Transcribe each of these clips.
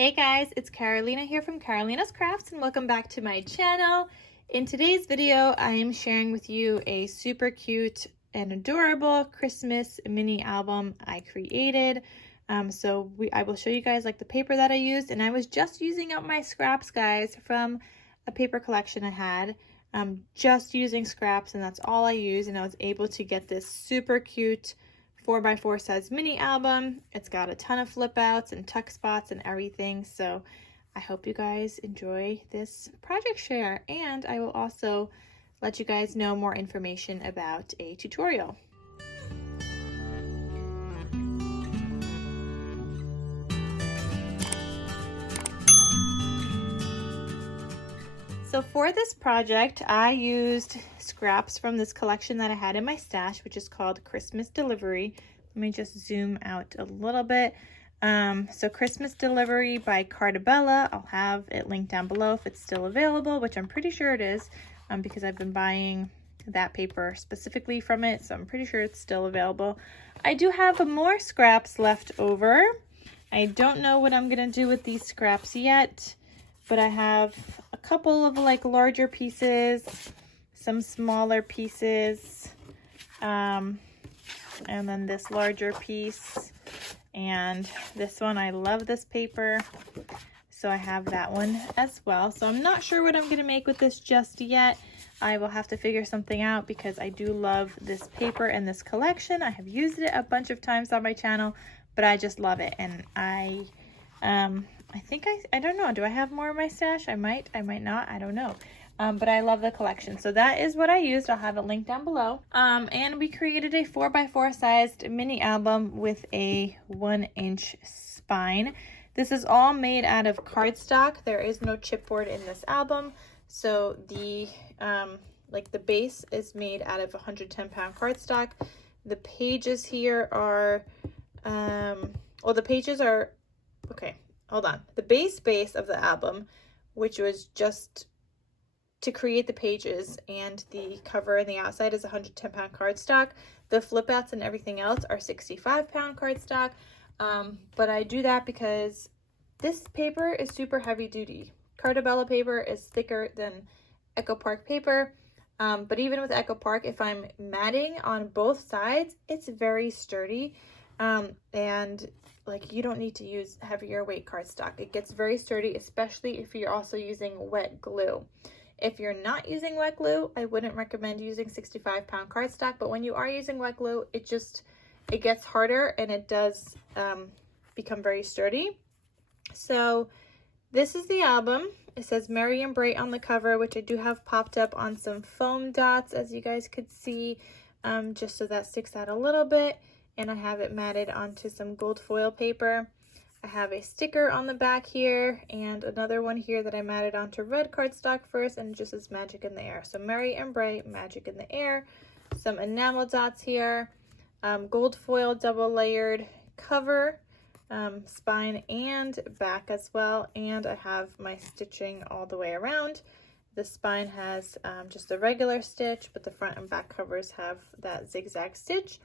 Hey guys, it's Carolina here from KarolinasKrafts and welcome back to my channel. In today's video, I am sharing with you a super cute and adorable Christmas mini album I created. I will show you guys like the paper that I used, and I was just using up my scraps, guys, from a paper collection I had. Just using scraps, and that's all I use, and I was able to get this super cute 4x4 size mini album. It's got a ton of flip outs and tuck spots and everything, so I hope you guys enjoy this project share, and I will also let you guys know more information about a tutorial. So for this project, I used scraps from this collection that I had in my stash, which is called Christmas Delivery. Let me just zoom out a little bit. So Christmas Delivery by Carta Bella. I'll have it linked down below if it's still available, which I'm pretty sure it is, because I've been buying that paper specifically from it, so I'm pretty sure it's still available. I do have more scraps left over. I don't know what I'm gonna do with these scraps yet, but I have a couple of like larger pieces, some smaller pieces, and then this larger piece, and this one. I love this paper, so I have that one as well. So I'm not sure what I'm gonna make with this just yet. I will have to figure something out because I do love this paper and this collection. I have used it a bunch of times on my channel, but I just love it, and I think I don't know, do I have more in my stash? I might not, I don't know. But I love the collection. So that is what I used. I'll have it linked down below. And we created a 4x4 sized mini album with a 1-inch spine. This is all made out of cardstock. There is no chipboard in this album. So the like the base is made out of 110-pound cardstock. The pages here are, well, the pages are, okay, hold on. The base of the album, which was just to create the pages and the cover and the outside, is 110-pound cardstock. The flip outs and everything else are 65-pound cardstock. But I do that because this paper is super heavy duty. Carta Bella paper is thicker than Echo Park paper. But even with Echo Park, if I'm matting on both sides, it's very sturdy. And like, you don't need to use heavier weight cardstock. It gets very sturdy, especially if you're also using wet glue. If you're not using wet glue, I wouldn't recommend using 65-pound cardstock, but when you are using wet glue, it gets harder, and it does become very sturdy. So this is the album. It says Merry and Bright on the cover, which I do have popped up on some foam dots, as you guys could see, just so that sticks out a little bit. And I have it matted onto some gold foil paper. I have a sticker on the back here and another one here that I matted onto red cardstock first, and it just says Magic in the Air. So Merry and Bright, Magic in the Air. Some enamel dots here, gold foil double layered cover, spine and back as well. And I have my stitching all the way around. The spine has just a regular stitch, but the front and back covers have that zigzag stitch.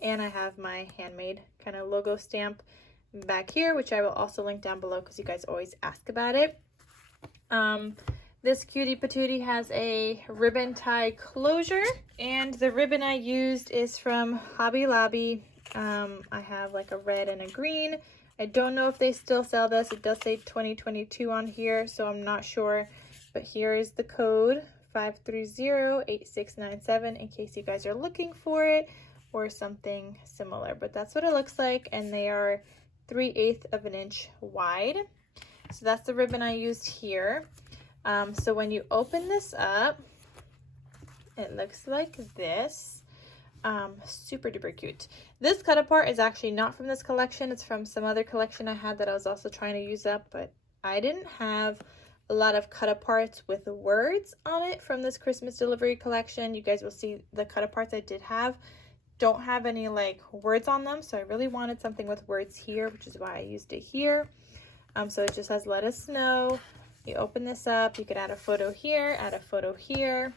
And I have my handmade kind of logo stamp back here, which I will also link down below because you guys always ask about it. This cutie patootie has a ribbon tie closure, and the ribbon I used is from Hobby Lobby. I have like a red and a green. I don't know if they still sell this. It does say 2022 on here, so I'm not sure, but here is the code 5308697 in case you guys are looking for it or something similar. But that's what it looks like, and they are 3/8 of an inch wide. So that's the ribbon I used here. So when you open this up, it looks like this. Super duper cute. This cut apart is actually not from this collection. It's from some other collection I had that I was also trying to use up, but I didn't have a lot of cut aparts with words on it from this Christmas Delivery collection. You guys will see the cut aparts I did have don't have any like words on them, so I really wanted something with words here, which is why I used it here. So it just says let us know. You open this up, you could add a photo here, add a photo here.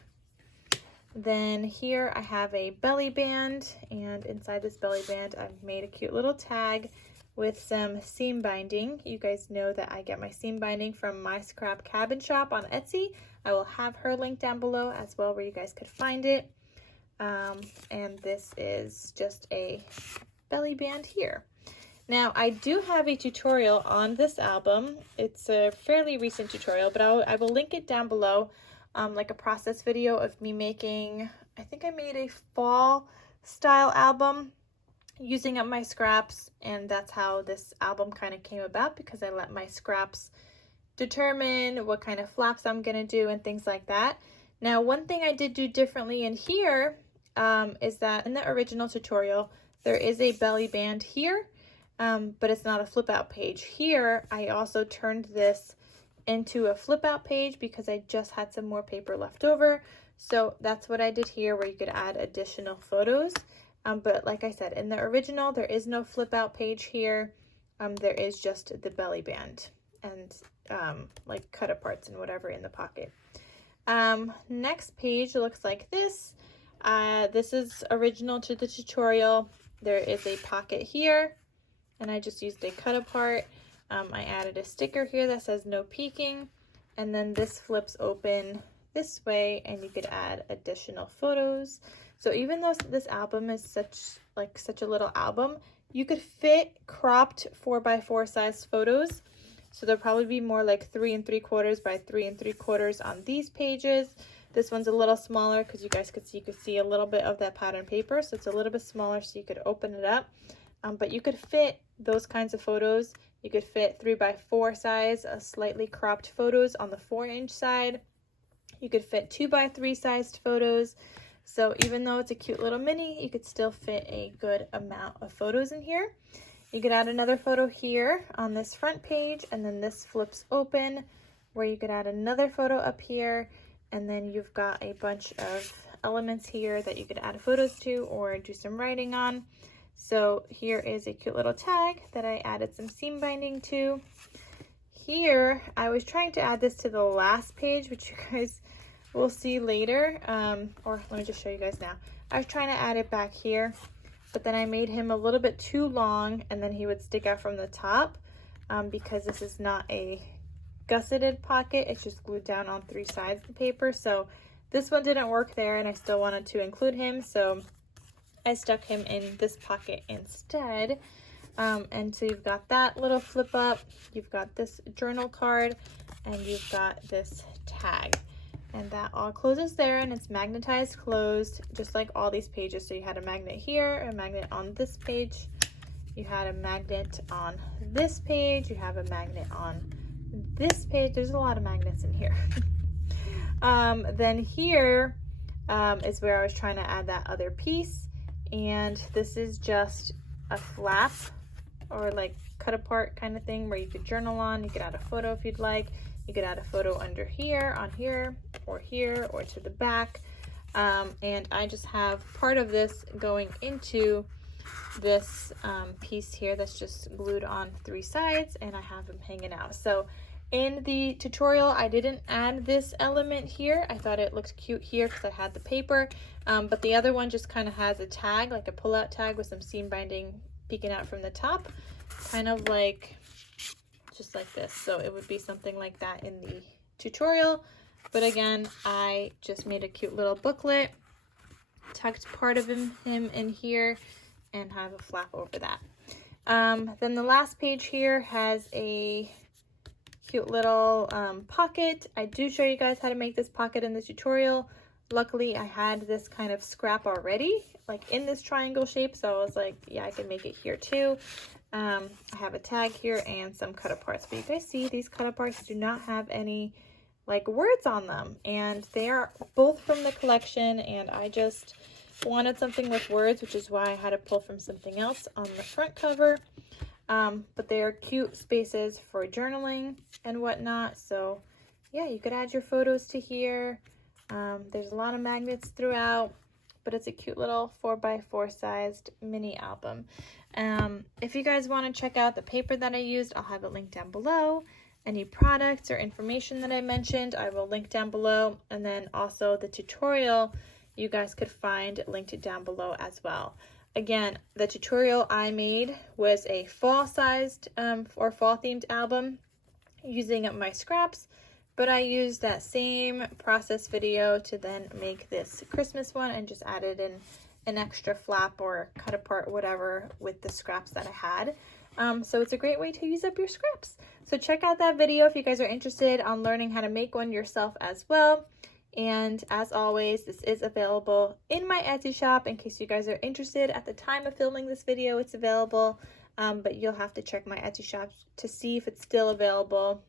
Then here I have a belly band, and inside this belly band I've made a cute little tag with some seam binding. You guys know that I get my seam binding from My Scrap Cabin Shop on Etsy. I will have her link down below as well where you guys could find it. And this is just a belly band here. Now, I do have a tutorial on this album. It's a fairly recent tutorial, but I will link it down below, like a process video of me making, I think I made a fall style album using up my scraps, and that's how this album kind of came about, because I let my scraps determine what kind of flaps I'm gonna do and things like that. Now, one thing I did do differently in here is that in the original tutorial, there is a belly band here, but it's not a flip out page. Here, I also turned this into a flip out page because I just had some more paper left over. So that's what I did here, where you could add additional photos. But like I said, in the original, there is no flip out page here. There is just the belly band and like cut aparts and whatever in the pocket. Next page looks like this. This is original to the tutorial. There is a pocket here, and I just used a cut apart. I added a sticker here that says no peeking, and then this flips open this way, and you could add additional photos. So even though this album is such a little album, you could fit cropped 4x4 size photos. So there'll probably be more like 3 3/4 by 3 3/4 on these pages. This one's a little smaller because you guys could see a little bit of that pattern paper, so it's a little bit smaller, so you could open it up. But you could fit those kinds of photos. You could fit 3x4 size, slightly cropped photos on the 4-inch side. You could fit 2x3 sized photos. So even though it's a cute little mini, you could still fit a good amount of photos in here. You could add another photo here on this front page, and then this flips open where you could add another photo up here, and then you've got a bunch of elements here that you could add photos to or do some writing on. So here is a cute little tag that I added some seam binding to. Here, I was trying to add this to the last page, which you guys will see later, or let me just show you guys now. I was trying to add it back here, but then I made him a little bit too long, and then he would stick out from the top because this is not a gusseted pocket. It's just glued down on 3 sides of the paper. So this one didn't work there, and I still wanted to include him, so I stuck him in this pocket instead. And so you've got that little flip up, you've got this journal card, and you've got this tag. And that all closes there, and it's magnetized closed, just like all these pages. So you had a magnet here, a magnet on this page, you had a magnet on this page, you have a magnet on this page. There's a lot of magnets in here. Then here is where I was trying to add that other piece, and this is just a flap or like cut apart kind of thing where you could journal on. You could add a photo if you'd like. You could add a photo under here, on here, or to the back. And I just have part of this going into this piece here that's just glued on 3 sides, and I have them hanging out. So in the tutorial, I didn't add this element here. I thought it looked cute here because I had the paper, but the other one just kind of has a tag, like a pull-out tag with some seam binding peeking out from the top, kind of like just like this. So it would be something like that in the tutorial, but again, I just made a cute little booklet, tucked part of him in here, and have a flap over that. Then the last page here has a cute little pocket. I do show you guys how to make this pocket in the tutorial. Luckily, I had this kind of scrap already, like in this triangle shape, so I was like, yeah, I can make it here too. I have a tag here and some cut aparts, but you guys see these cut aparts do not have any like words on them, and they are both from the collection, and I just wanted something with words, which is why I had to pull from something else on the front cover. But they are cute spaces for journaling and whatnot, so yeah, you could add your photos to here. There's a lot of magnets throughout, but it's a cute little 4x4 sized mini album. If you guys want to check out the paper that I used, I'll have it linked down below. Any products or information that I mentioned, I will link down below, and then also the tutorial you guys could find linked down below as well. Again, the tutorial I made was a fall-sized or fall-themed album using my scraps, but I used that same process video to then make this Christmas one and just added in an extra flap or cut apart whatever with the scraps that I had. So it's a great way to use up your scraps. So check out that video if you guys are interested on learning how to make one yourself as well. And as always, this is available in my Etsy shop in case you guys are interested. At the time of filming this video, it's available, but you'll have to check my Etsy shop to see if it's still available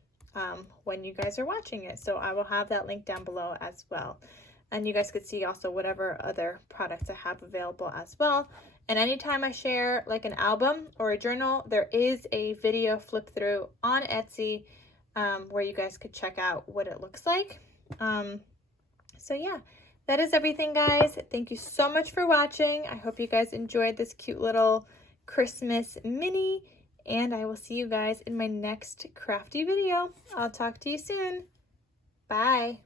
when you guys are watching it. So I will have that link down below as well. And you guys could see also whatever other products I have available as well. And anytime I share like an album or a journal, there is a video flip through on Etsy where you guys could check out what it looks like. So yeah, that is everything, guys. Thank you so much for watching. I hope you guys enjoyed this cute little Christmas mini, and I will see you guys in my next crafty video. I'll talk to you soon. Bye.